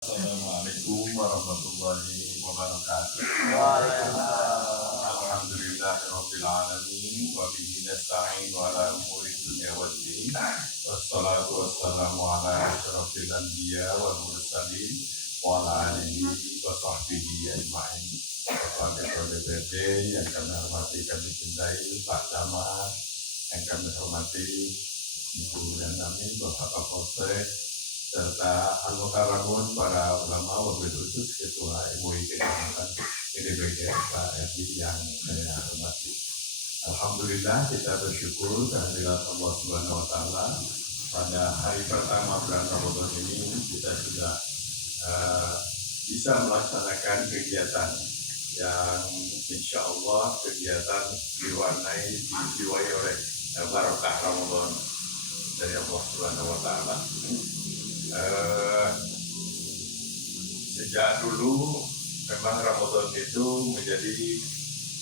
Assalamualaikum warahmatullahi wabarakatuh. Alhamdulillahirabbil alamin wa bihi nasta'in wa ala umuri dunya waddin. Wassalatu wassalamu ala asyrofil anbiya wal mursalin wa ala alihi wa sahbihi ajma'in. Bapak Ketua DPD yang kami hormati, kami cintai, Pak Camat yang kami hormati, Ibu dan Amin, Bapak Kapolsek, serta anggota Ramun, para ulama, wabil khusus Ketua MUI Kecamatan PDBG Pak Erdi yang saya hormati. Alhamdulillah kita bersyukur kehadirat Allah Subhanahu Wa Taala pada hari pertama bulan Ramadan ini kita sudah bisa melaksanakan kegiatan yang insya Allah kegiatan diwarnai oleh barokah Ramadan dari Allah Subhanahu Wa Taala. Sejak dulu memang Ramadan itu menjadi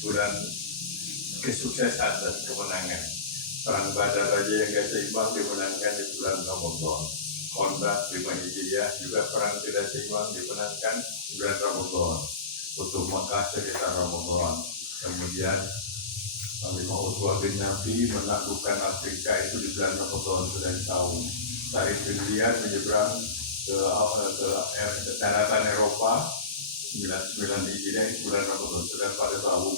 bulan kesuksesan dan kemenangan. Perang Badar aja yang gak seimbang dimenangkan di bulan Ramadan. Kondak di Hijriah juga perang tidak seimbang dimenangkan di bulan Ramadan. Untuk Mekah sekitar Ramadan. Kemudian Panglima Utwa bin Nabi menaklukkan Afrika itu di bulan Ramadan sedang tahun. Dari India menyeberang ke daratan Eropa 99 Hijriah bulan Ramadan sedang pada tahun.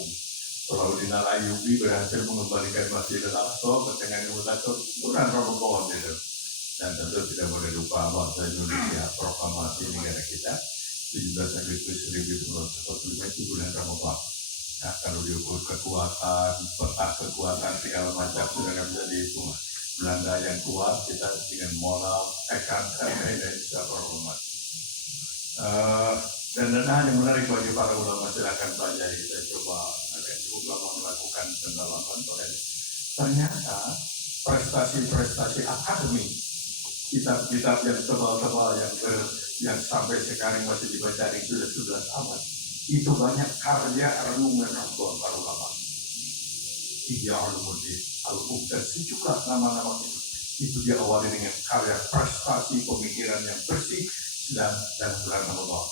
Salahuddin Al-Ayyubi berhasil mengembalikan Masjidil Aqsa ke tengah Mutasawwif bulan Ramadan itu. Dan tentu tidak boleh lupa bangsa Indonesia, proklamasi negara kita 17 Agustus 1945 itu bulan Ramadan. Nah, kalau diukur kekuatan, peta kekuatan segala macam sudah nggak bisa dihitung. Belanda yang kuat, kita dengan moral, karakter dan bisa berhormat. Dan yang menarik bagi para ulama, silakan saja kita coba agar ulama melakukan pendalaman. Ternyata prestasi-prestasi akademik, kitab-kitab yang tebal-tebal yang sampai sekarang masih dibaca di sudah 11 abad, itu banyak karya renungan para ulama. Ihya Ulumuddin, Al-Muqtad, sejumlah nama-nama itu diawali dengan karya prestasi pemikiran yang bersih dan bulan Ramadan.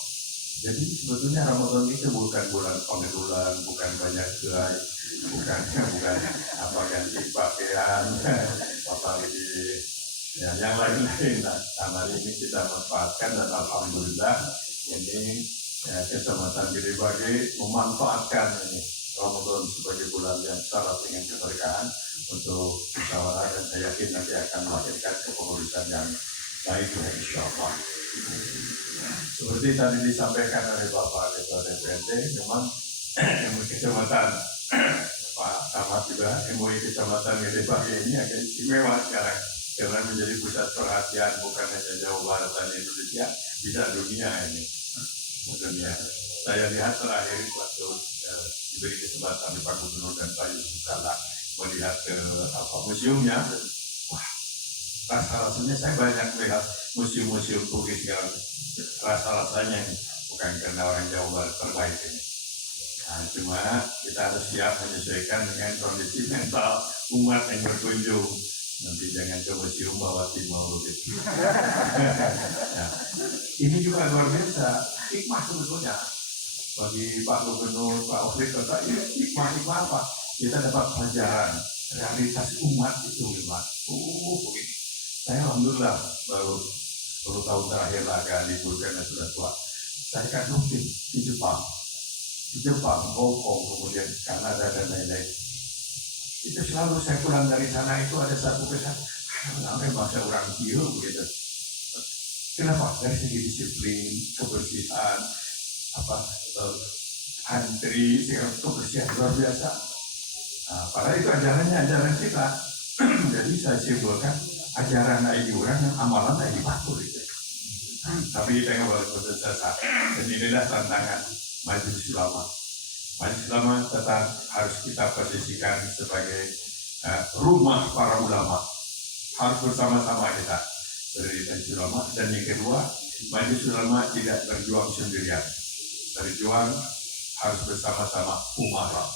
Jadi sebetulnya Ramadan itu bukan bulan pengedulan, bukan banyak gerai, bukan apa ganti pakaian, apalagi ya, yang lain-lain. Nah, ini kita manfaatkan dan alhamdulillah ini Kecamatan Gedebage memanfaatkan ini Ramadan sebagai bulan yang syarat dengan keberkahan untuk musyawarah, dan saya yakin nanti akan melahirkan kepengurusan yang baik ya insya Allah. Seperti tadi disampaikan oleh Bapak Ketua DPRD, memang MUI Kecamatan Pak Camat juga MUI Kecamatan Gedebage ini agak istimewa sekarang karena menjadi pusat perhatian bukan hanya Jawa Barat dan Indonesia, bisa dunia ini. Dunia. Saya lihat terakhir waktu diberi kesempatan di Pak Gubernur dan Pak Yusuf Kala melihat ke museumnya. Wah, rasa-rasanya saya banyak melihat museum-museum Bugis sekarang. Rasa-rasanya bukan karena orang Jawa Barat terbaik ini. Nah, cuma kita harus siap menyesuaikan dengan kondisi mental umat yang berkunjung. Nanti jangan ke museum bawa timau gitu. Nah, ini juga luar biasa, hikmah sebetulnya bagi Pak Gubernur, Pak Wali Kota. Ini hikmah apa? Kita dapat pelajaran realitas umat itu memang. Begini. Saya alhamdulillah baru tahun terakhir agak libur karena sudah tua. Saya kan rutin di Jepang, Hong Kong, kemudian Kanada dan lain-lain. Itu selalu saya pulang dari sana itu ada satu kesan, namanya bahasa orang Kio begitu. Kenapa? Dari segi disiplin, kebersihan, antri, kebersihan luar biasa. Nah, padahal itu ajaran kita. Jadi saya simpulkan ajaran ayuran dan amalan lagi baku gitu. Tapi kita nggak boleh putus asa. Dan inilah tantangan Majelis Ulama. Majelis Ulama tetap harus kita posisikan sebagai rumah para ulama. Harus bersama-sama kita berdiri Majelis Ulama. Dan yang kedua, Majelis Ulama tidak berjuang sendirian. Berjuang harus bersama-sama umara.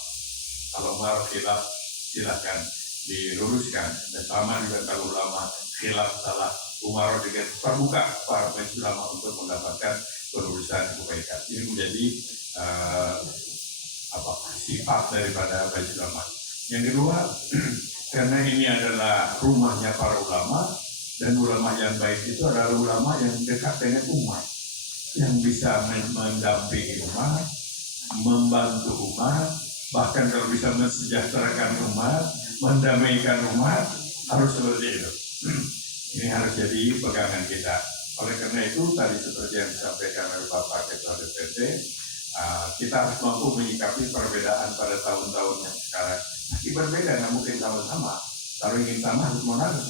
Kalau umara silahkan diluruskan. Dan sama juga kalau ulama khilaf salah Umaro dengan terbuka para majelis ulama untuk mendapatkan pelurusan kebaikan. Ini menjadi sifat daripada majelis ulama. Yang kedua, karena ini adalah rumahnya para ulama, dan ulama yang baik itu adalah ulama yang dekat dengan umat, yang bisa mendampingi umat, membantu umat, bahkan kalau bisa mensejahterakan umat, mendamaikan umat, harus seperti itu. Ini harus jadi pegangan kita. Oleh karena itu, tadi seperti yang disampaikan oleh Bapak Ketua DPD, kita harus mampu menyikapi perbedaan pada tahun-tahun yang sekarang. Meski berbeda, nggak mungkin sama-sama. Kalau ingin sama harus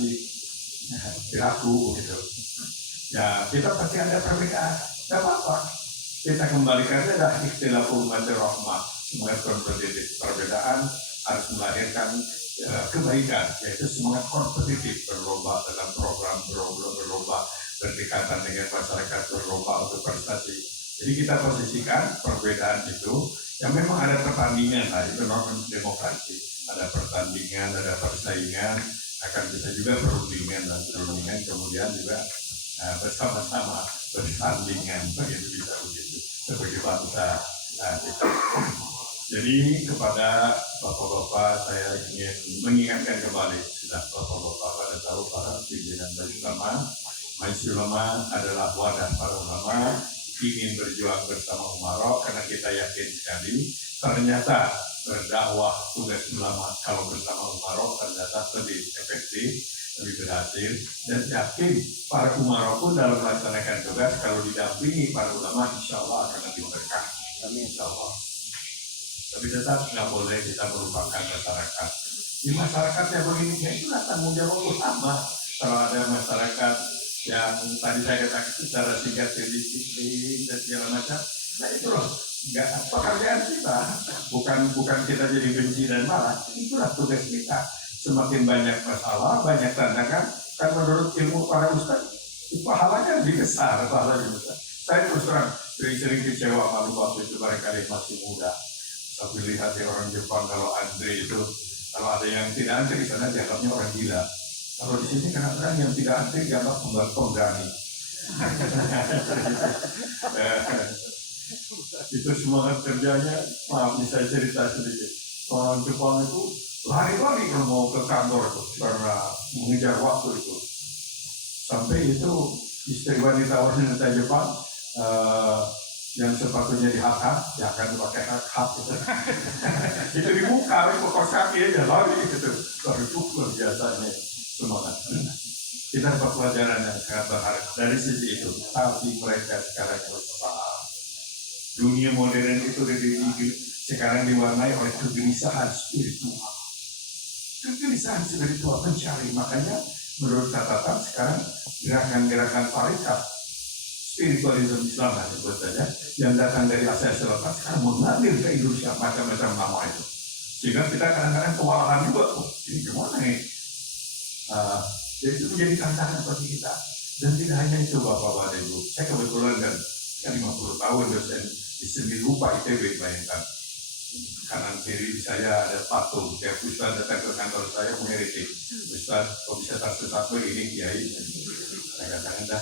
dilaku gitu. Ya, kita pasti ada perbedaan. Tidak apa-apa. Kita kembalikan adalah istilah umat rahmah. Semangat kompetitif. Perbedaan harus melahirkan kebaikan, yaitu semangat kompetitif, berlomba dalam program, berlomba berdekatan dengan masyarakat, berlomba untuk prestasi. Jadi kita posisikan perbedaan itu, yang memang ada pertandingan lah, itu norma demokrasi. Ada pertandingan, ada persaingan, akan bisa juga perundingan dan perundingan, kemudian juga bersama-sama bertandingan, begitu bisa begitu sebagai bangsa kita. Jadi kepada bapak-bapak saya ingin mengingatkan kembali, sudah bapak-bapak pada tahu para pimpinan majelis ulama adalah wadah para ulama ingin berjuang bersama Umaro, karena kita yakin sekali ternyata berdakwah tugas ulama kalau bersama Umaro ternyata lebih efektif, lebih berhasil, dan yakin para Umaro pun dalam melaksanakan tugas kalau didampingi para ulama insya Allah akan lebih berkah. Amin insya Allah. Tapi tetap nggak boleh kita melupakan masyarakat. Di masyarakat yang begini, ya itulah tanggung jawab utama. Kalau ada masyarakat yang tadi saya katakan secara singkat disiplin dan segala macam, nah itu loh, nggak pekerjaan kita. Bukan kita jadi benci dan marah. Itulah tugas kita. Semakin banyak masalah, banyak tantangan, kan menurut ilmu para ustaz, pahalanya lebih besar, pahalanya besar. Saya terus terang sering-sering kecewa malu waktu itu barangkali masih muda. Tapi lihat ya orang Jepang, kalau antri itu, kalau ada yang tidak antri di sana dianggapnya orang gila. Kalau di sini kadang-kadang yang tidak antri dianggap pemberani. Itu semangat kerjanya. Maaf, saya cerita sedikit. Orang Jepang itu lari-lari kalau mau ke kantor itu karena mengejar waktu itu. Sampai itu istri wanita Jepang yang sepatunya dihakat, ya akan dipakai hak gitu. Itu dibuka, pokok kaki aja lari gitu. Baru itu luar biasanya semangat. Kita dapat pelajaran yang sangat berharga dari sisi itu. Tapi mereka sekarang harus paham. Dunia modern itu sekarang diwarnai oleh kegelisahan spiritual. Kegelisahan spiritual mencari, makanya menurut catatan sekarang gerakan-gerakan tarekat spiritualisme Islam sebut saja yang datang dari Asia Selatan sekarang mengalir ke Indonesia macam-macam nama itu, sehingga kita kadang-kadang kewalahan juga. Ini gimana nih? Jadi itu menjadi tantangan bagi kita. Dan tidak hanya itu Bapak-Bapak Ibu, saya kebetulan dan 50 tahun dosen di seni rupa ITB, bayangkan kanan kiri saya ada patung. Saya Ustaz datang ke kantor saya mengeritik, Ustaz kok bisa satu-satu ini kiai? Saya katakan dah.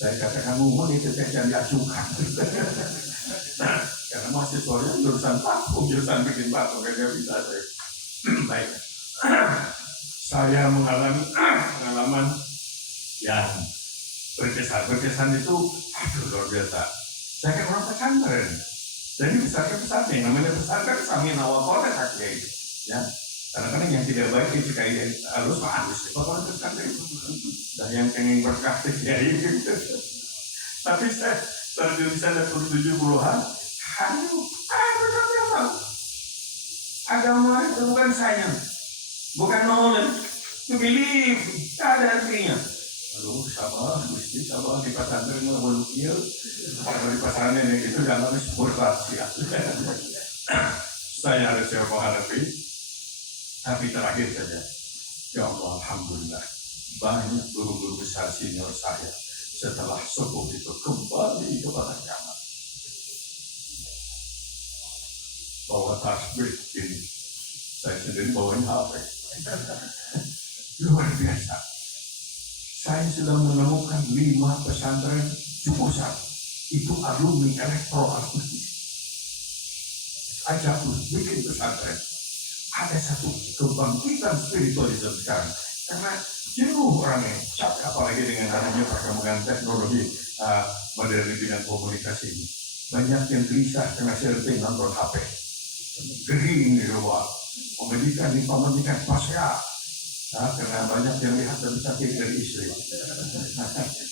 Saya katakan ngomong itu saya diacukan. Karena mahasiswanya jurusan patung, jurusan bikin patung, gak bisa saya. Baik. Saya mengalami pengalaman yang berkesan itu, luar biasa. Saya kan orang pesantren. Jadi pesantren, namanya pesantren sami nawakor kakek. Ya. Kadang-kadang yang tidak baik itu kayak harus pokoknya pesantren. Dan yang pengen berkah kiai gitu. Tapi saya bisa ada 70-an, agama itu bukan sayang, bukan knowledge, to believe, ada artinya. Aduh, sabar, mesti sabar di pesantren belum kieu. Kalau di pesantren yang itu jangan berat ya. Saya harus coba hadapi. Tapi terakhir saja, ya Allah, alhamdulillah. Banyak guru-guru besar senior saya setelah subuh itu kembali kepada agama. Bawa tasbih ini, saya sendiri bawain HP. Luar biasa. Saya sudah menemukan 5 pesantren jurusan itu alumni elektroakustik. Ajak bikin pesantren. Ada satu kebangkitan spiritualisme sekarang. Karena jenuh orangnya, capek apalagi dengan adanya perkembangan teknologi modern di bidang komunikasi ini. Banyak yang gelisah karena sering nonton HP. Gering di luar. Pendidikan di pendidikan pasca. Karena banyak yang lihat dan sakit dari istri.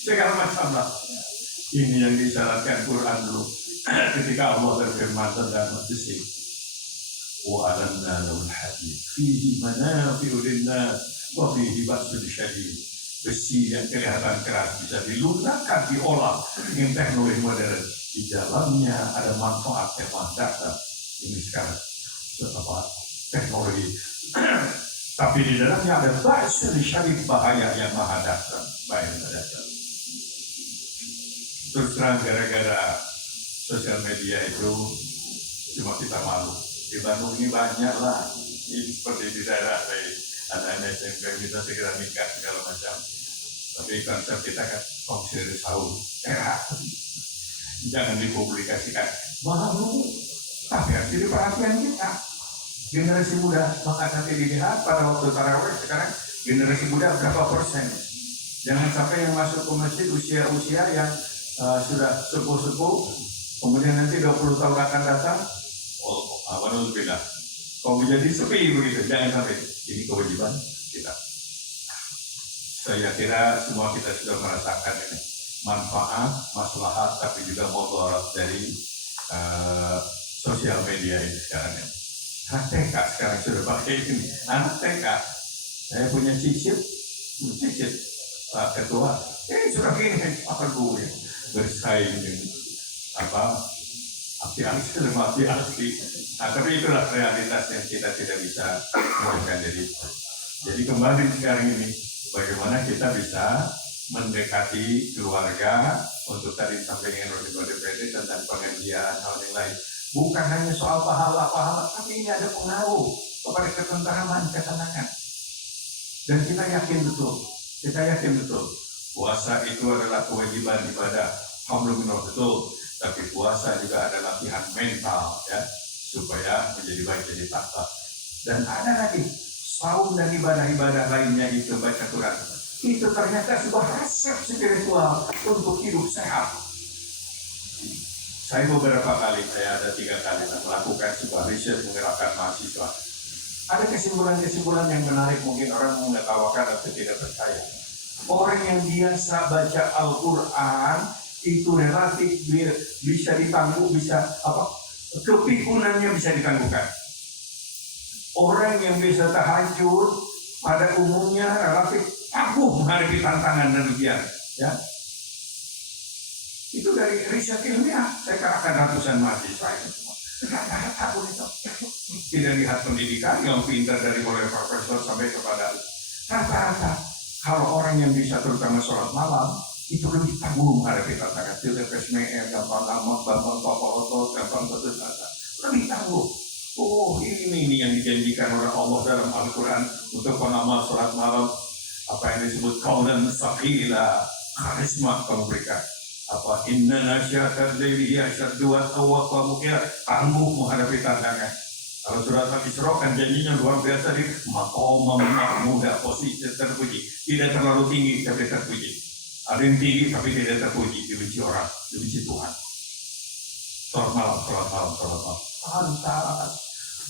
Segala macam lah. Ini yang disyaratkan Quran dulu. Ketika Allah berfirman tentang besi. وَأَلَنَّا لَهُ الْحَدِيدَ فِيهِ مَنَافِعُ لِلنَّاسِ وَفِيهِ بَأْسٌ شَدِيدٌ. Besi yang kelihatan keras bisa dilunakkan, diolah dengan teknologi modern. Di dalamnya ada manfaat yang mendasar. Ini sekarang setelah teknologi. Tapi di dalamnya ada ba'sun syadid, bahaya yang maha dahsyat, bahaya yang dahsyat. Terus terang gara-gara sosial media itu cuma kita malu. Di Bandung ini banyak lah, ini seperti di daerah anak-anak SMP kita segera nikah segala macam. Tapi konsep kita kan konsep sahur, jangan dipublikasikan. Malu, tapi harus jadi perhatian kita. Generasi muda, maka nanti dilihat pada waktu tarawih sekarang generasi muda berapa persen. Jangan sampai yang masuk ke masjid usia-usia yang sudah sepuh-sepuh, kemudian nanti 20 tahun akan datang, alhamdulillah, kau menjadi sepi begitu. Jangan sampai, ini kewajiban kita. Saya kira semua kita sudah merasakan ini manfaat, maslahat, tapi juga mudarat dari sosial media ini sekarang ini. Anak TK sekarang sudah pakai ini. Anak TK, saya punya cicit Pak Ketua, sudah gini, apa gue bersaing dengan api-api sudah api-api. Nah, tapi itulah realitas yang kita tidak bisa melakukan. Jadi kembali sekarang ini, bagaimana kita bisa mendekati keluarga untuk tadi sampai dengan ROD tentang pengajian hal yang lain. Bukan hanya soal pahala-pahala, tapi ini ada pengaruh kepada ketenteraman, ketenangan. Dan kita yakin betul, puasa itu adalah kewajiban ibadah, alhamdulillah betul. Tapi puasa juga ada latihan mental, ya, supaya menjadi baik, jadi takwa. Dan ada lagi saum dan ibadah-ibadah lainnya itu baca Quran. Itu ternyata sebuah resep spiritual untuk hidup sehat. Saya beberapa kali, saya ada 3 kali melakukan sebuah riset menggerakkan mahasiswa. Ada kesimpulan-kesimpulan yang menarik, mungkin orang mengetawakan atau tidak percaya. Orang yang biasa baca Al-Quran itu relatif bisa ditangguh, kepikunannya bisa ditangguhkan. Orang yang bisa tahajud pada umumnya relatif tangguh menghadapi tantangan dan ujian, ya. Itu dari riset ilmiah, saya kerahkan ratusan mahasiswa ini semua. Takut itu. Tidak lihat pendidikan yang pintar dari mulai profesor sampai kepada rata-rata. Kalau orang yang bisa terutama sholat malam, itu lebih tangguh menghadapi tantangan. Tidak PSMR, gampang gampang, otot, gampang putus asa. Lebih tangguh. Oh, ini yang dijanjikan oleh Allah dalam Al-Quran untuk pengamal sholat malam. Apa yang disebut qaulan tsaqila, karisma kamu berikan. Inna nasyatal laili asyaddu wa aqwamu qila, tangguh menghadapi tantangan. Kalau surat Al-Isra kan janjinya luar biasa, di maqamam mahmuda, posisi terpuji, tidak terlalu tinggi tapi terpuji. Ada yang tinggi tapi tidak terpuji, dibenci orang, dibenci Tuhan. Sholat malam. Pantas.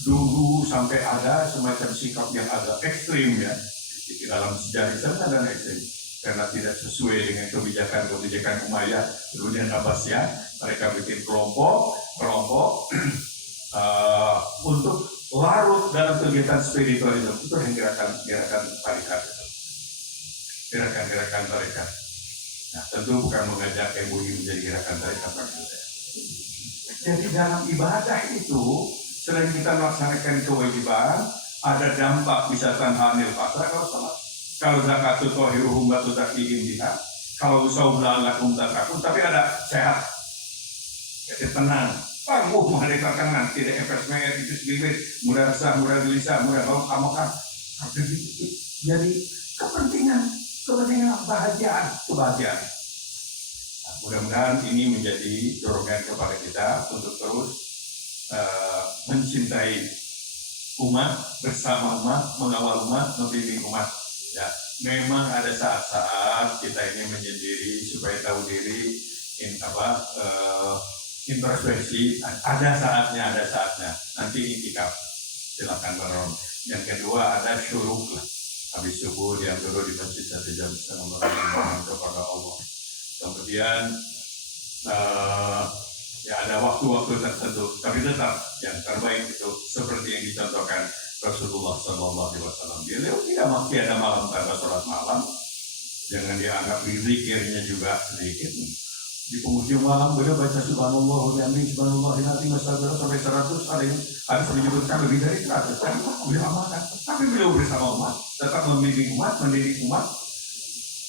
Dulu sampai ada semacam sikap yang agak ekstrim, ya, di dalam sejarah Islam dan ekstrim. Karena tidak sesuai dengan kebijakan Umayyah, kemudian Abbasiyah, mereka bikin kelompok untuk larut dalam kegiatan spiritualisme. Itu yang gerakan tarikat. Gerakan tarikat. Nah, tentu bukan mengajak MUI menjadi gerakan tarikat maksudnya. Jadi dalam ibadah itu, selain kita melaksanakan kewajiban, ada dampak misalkan hamil pasrah kalau salat. Kalau zakat itu tohiruhum wa tuzakkihim biha, kalau saum la'allakum tattaqun, tapi ada sehat, jadi tenang, tangguh menghadapi tantangan, tidak PSMR itu sendiri, mudah resah, mudah gelisah, mudah makan. Jadi kepentingan kepentingan kebahagiaan. Nah, mudah-mudahan ini menjadi dorongan kepada kita untuk terus mencintai umat, bersama umat, mengawal umat, membimbing umat. Ya, memang ada saat-saat kita ini menyendiri supaya tahu diri, introspeksi. Ada saatnya. Nanti itikaf, silakan bareng. Yang kedua ada syuruk lah. Habis subuh diam dulu di masjid 1 jam setengah memohon kepada Allah. Kemudian ya ada waktu-waktu tertentu, tapi tetap yang terbaik itu seperti yang dicontohkan Rasulullah SAW. Beliau tidak ada malam tanpa sholat malam. Jangan dianggap zikirnya juga sedikit. Di penghujung malam beliau baca subhanallah wa bihamdihi subhanallahil azim sampai 100, ada menyebutkan lebih dari 100. Tapi beliau amalkan. Tapi beliau bersama umat, tetap membimbing umat, mendidik umat.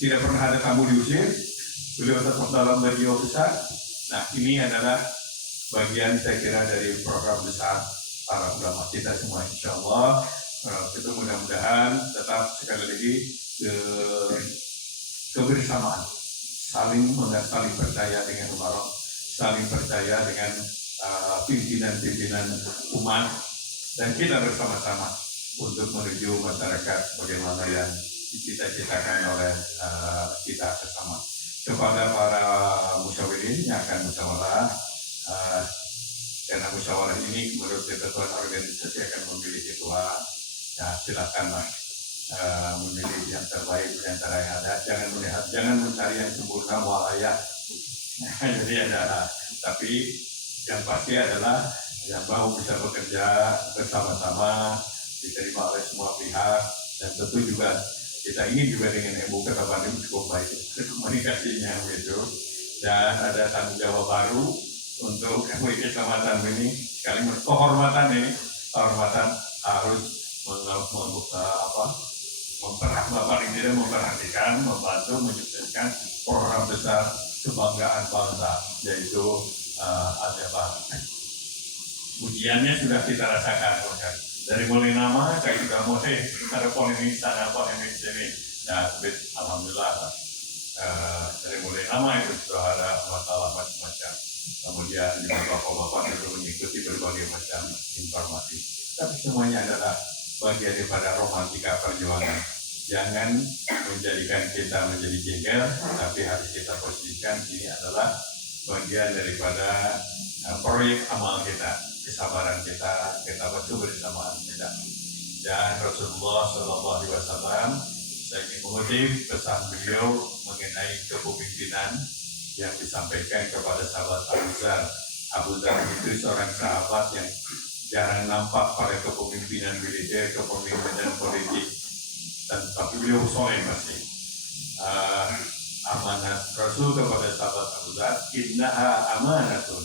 Tidak pernah ada tamu diusir. Beliau tetap dalam radio besar. Nah, ini adalah bagian saya kira dari program besar para ulama kita semua, insya Allah. Itu mudah-mudahan tetap sekali lagi kebersamaan, saling percaya dengan umat, saling percaya dengan pimpinan-pimpinan umat, dan kita bersama-sama untuk menuju masyarakat bagaimana yang dicita-citakan oleh kita bersama. Kepada para musyawirin yang akan musyawarah, karena musyawarah ini menurut ketentuan organisasi akan memilih ketua, ya silakanlah memilih yang terbaik di antara yang ada. Jangan mencari yang sempurna walaya. Jadi ada, tapi yang pasti adalah yang mau bisa bekerja bersama-sama, diterima oleh semua pihak, dan tentu juga kita ingin juga dengan MU Kota Bandung cukup baik komunikasinya gitu. Dan ada tanggung jawab baru untuk MUI Kecamatan ini, sekaligus kehormatan harus memperhatikan, membantu menyukseskan program besar kebanggaan bangsa, yaitu Al-Jabar. Ujiannya sudah kita rasakan, kan? Dari mulai nama, kayak sudah mulai ada polemik sana, polemik sini. Nah, alhamdulillah dari mulai nama itu sudah ada masalah macam-macam. Kemudian juga bapak-bapak itu mengikuti berbagai macam informasi. Tapi semuanya adalah bagian daripada romantika perjuangan. Jangan menjadikan kita menjadi jengkel, tapi harus kita posisikan ini adalah bagian daripada proyek amal kita, kesabaran kita kebersamaan kita. Dan Rasulullah SAW, saya ingin mengutip pesan beliau mengenai kepemimpinan yang disampaikan kepada sahabat Abu Dzar. Abu Dzar itu seorang sahabat yang jarang nampak pada kepemimpinan militer, kepemimpinan politik, dan tapi beliau soleh pasti. Amanat Rasul kepada sahabat Abu Dzar, innaha amanatun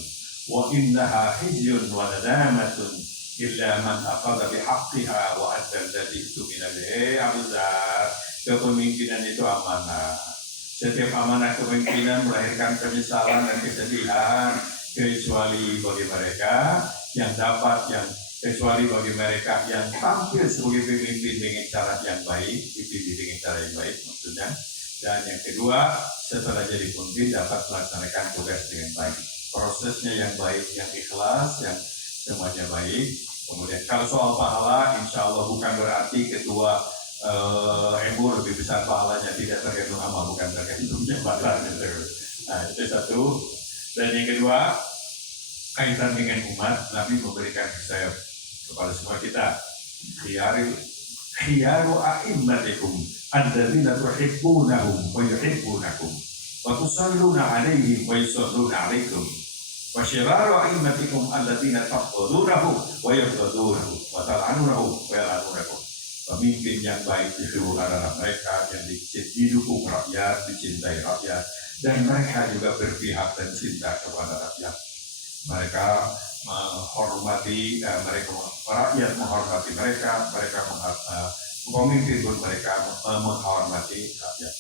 wa innaha hizyun wa nadamatun illa man aqada bihaqqiha wa adda alladhi tumina bihi. Abu Dzar, kepemimpinan itu amanah. Setiap amanah kepemimpinan melahirkan penyesalan dan kesedihan, kecuali bagi mereka yang tampil sebagai pemimpin dengan cara yang baik, dipimpin dengan cara yang baik maksudnya. Dan yang kedua, setelah jadi pemimpin dapat melaksanakan tugas dengan baik, prosesnya yang baik, yang ikhlas, yang semuanya baik. Kemudian kalau soal pahala, insya Allah bukan berarti ketua MU lebih besar pahalanya, tidak tergantung amal, bukan tergantung jabatan itu. Nah, itu satu. Dan yang kedua, kaitan dengan umat, Nabi memberikan hisab kepada semua kita. Khiyaru a'immatikum alladzina tuhibbunahum wa yuhibbunakum wa tusalluna 'alaihim wa yusalluna 'alaikum. Wa syiraru a'immatikum alladzina taqudunahum wa yaqudunahum wa tal'anunahum wa yal'anunakum. Pemimpin yang baik itu adalah mereka yang didukung rakyat, dicintai rakyat, dan mereka juga berpihak dan cinta kepada rakyat. Mereka menghormati, rakyat menghormati mereka pemimpin pun mereka menghormati rakyat.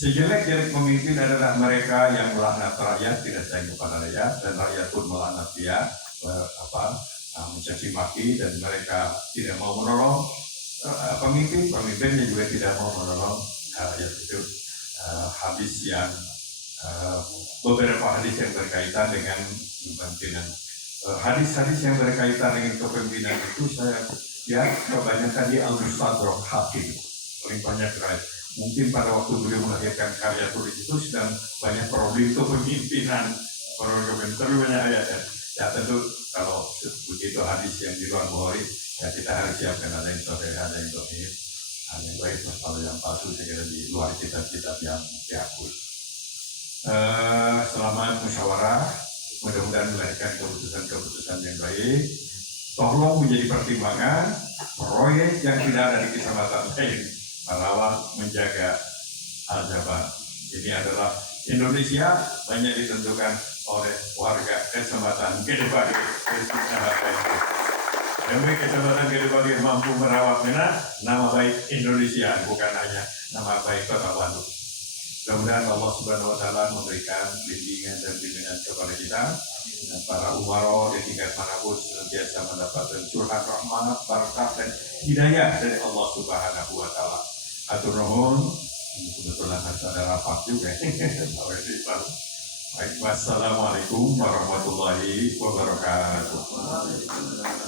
Sejelek-jelek pemimpin adalah mereka yang melaknat rakyat, tidak sayang kepada rakyat, dan rakyat pun melaknat dia, mencaci maki, dan mereka tidak mau menolong pemimpinnya juga tidak mau menolong yaitu hadis yang beberapa hadis yang berkaitan dengan kepemimpinan. Hadis-hadis yang berkaitan dengan kepemimpinan itu saya kebanyakan di Al-Mustadrak Hakim, paling banyak mungkin pada waktu beliau melahirkan karya tulis itu sedang banyak problem kepemimpinan, terlalu banyak ayat ya tentu kalau begitu hadis yang di luar Bukhari ya kita harus siapkan ada yang sahih, ada yang dhaif, ada yang baik, kalau yang palsu saya kira di luar kitab-kitab yang diakui. Selamat musyawarah, mudah-mudahan melahirkan keputusan-keputusan yang baik. Tolong menjadi pertimbangan proyek yang tidak ada di kecamatan lain, merawat, menjaga Al-Jabar. Ini adalah Indonesia banyak ditentukan oleh warga kecamatan Gedebagi. Demi kecamatan Gedebagi mampu merawat nama baik Indonesia, bukan hanya nama baik Kota Bandung. Mudah-mudahan Allah Subhanahu wa Ta'ala memberikan bimbingan dan bimbingan kepada kita dan para umaro di tingkat manapun senantiasa mendapatkan curhat rahmat, barakah dan hidayah dari Allah Subhanahu wa Ta'ala. Atur nuhun, kebetulan harus ada rapat juga. Baik, wassalamualaikum warahmatullahi wabarakatuh.